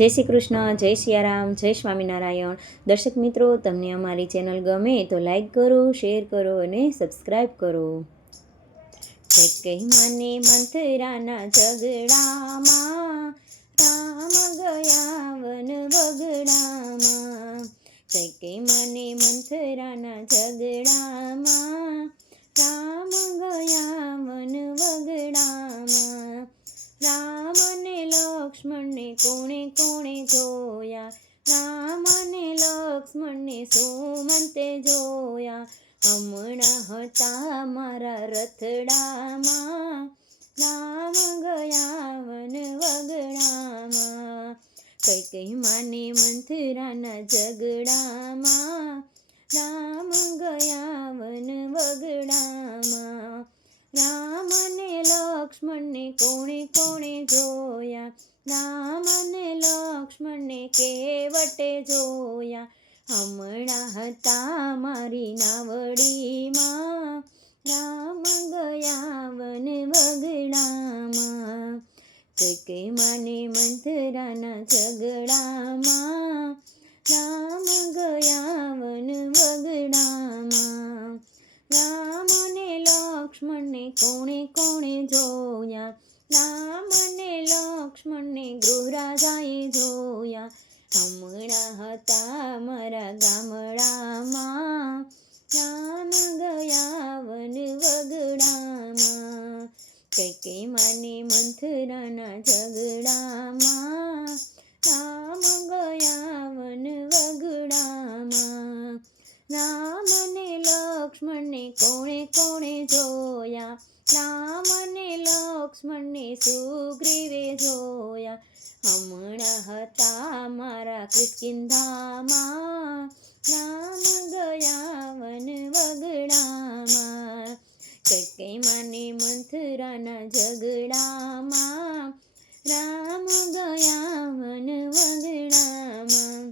જય શ્રી કૃષ્ણ, જય સિયારામ, જય સ્વામિનારાયણ. દર્શક મિત્રો, તમને અમારી ચેનલ ગમે તો લાઈક કરો, શેર કરો અને સબસ્ક્રાઈબ કરો. કઈ મને મંથરાના ઝઘડામાં રામ ગયા વન વગડામાં. કઈ મને મંથરાના ઝઘડામાં રામ ગયા વન વગડામાં. રામ અને લક્ષ્મણને કોણે કોણે જોયા, રામ અને લક્ષ્મણને સુમંતે જોયા. હમણાં હતા મારા રથડામાં, રામ ગયા વન વગડામાં. કઈ માને મંથરાના ઝઘડામાં રામ ગયા વન વગડામાં. રામ અને લક્ષ્મણને કોણે કોણે જોયા, રામ અને લક્ષ્મણને કેવટે જોયા. હમણાં હતા મારી નાવડીમાં, રામ ગયા વન વગડામાં. કઈ માને મંથરાના ઝઘડામાં રામ ગયા વન વગડામાં. રામ અને લક્ષ્મણને કોણે કોણે જોયા, રામ અને લક્ષ્મણને ગૃહરાજાએ જોયા. હમણાં હતા મારા ગામડામાં, રામ ગયા વન વગડામાં. કઈ માને મંથરાના ઝઘડામાં રામ ગયા વન વગડામાં. રામ અને લક્ષ્મણને કોણે કોણે જોયા, રામ અને લક્ષ્મણને સુગ્રીવે જોયા. હમણાં હતા મારા કિષ્કિંધામાં, રામ ગયા વન વગડામાં. કઈ માને મંથરાના ઝઘડામાં રામ ગયા વન વગડામાં.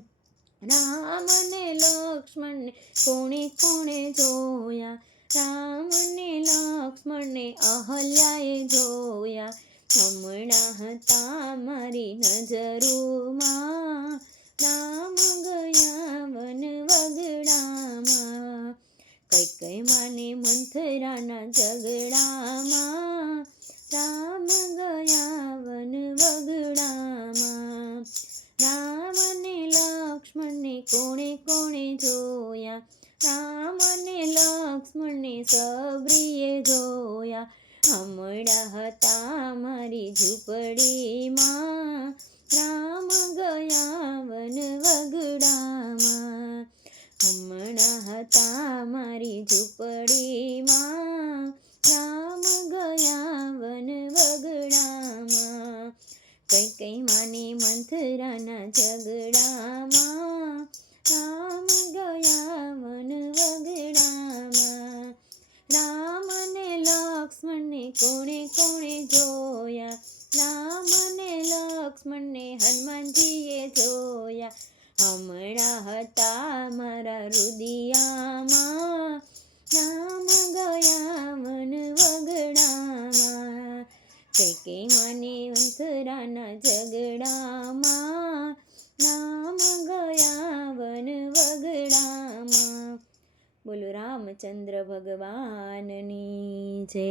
રામ અને લક્ષ્મણને કોણે કોણે જોયા, રામ અને લક્ષ્મણને અહલ્યાએ જોયા. હમણાં હતા મારી નજરોમાં, રામ ગયા વન વગડામાં. કઈ માને મંથરાના ઝઘડામાં રામ ગયા વન વગડામાં. રામ અને લક્ષ્મણને કોણે કોણે જોયા, રામ અને લક્ષ્મણને સબરીએ જોયા. હમણાં હતા મારી ઝૂંપડીમાં, રામ ગયા વન વગડામાં. હમણાં હતા મારી ઝૂંપડીમાં, રામ ગયા વન વગડામાં. કઈ માને મંથરાના ઝઘડામાં રામ ગયા વન વગડામાં. રામ અને લક્ષ્મણને કોણે કોણે જોયા, રામ અને લક્ષ્મણને હનુમાનજીએ જોયા. હમણાં હતા મારા રુદિયામાં, રામ ગયા વન વગડામાં. કઈ માને મંથરાના ઝઘડામાં રામ ગયા વન વગડામાં. બોલો રામચંદ્ર ભગવાનની જય.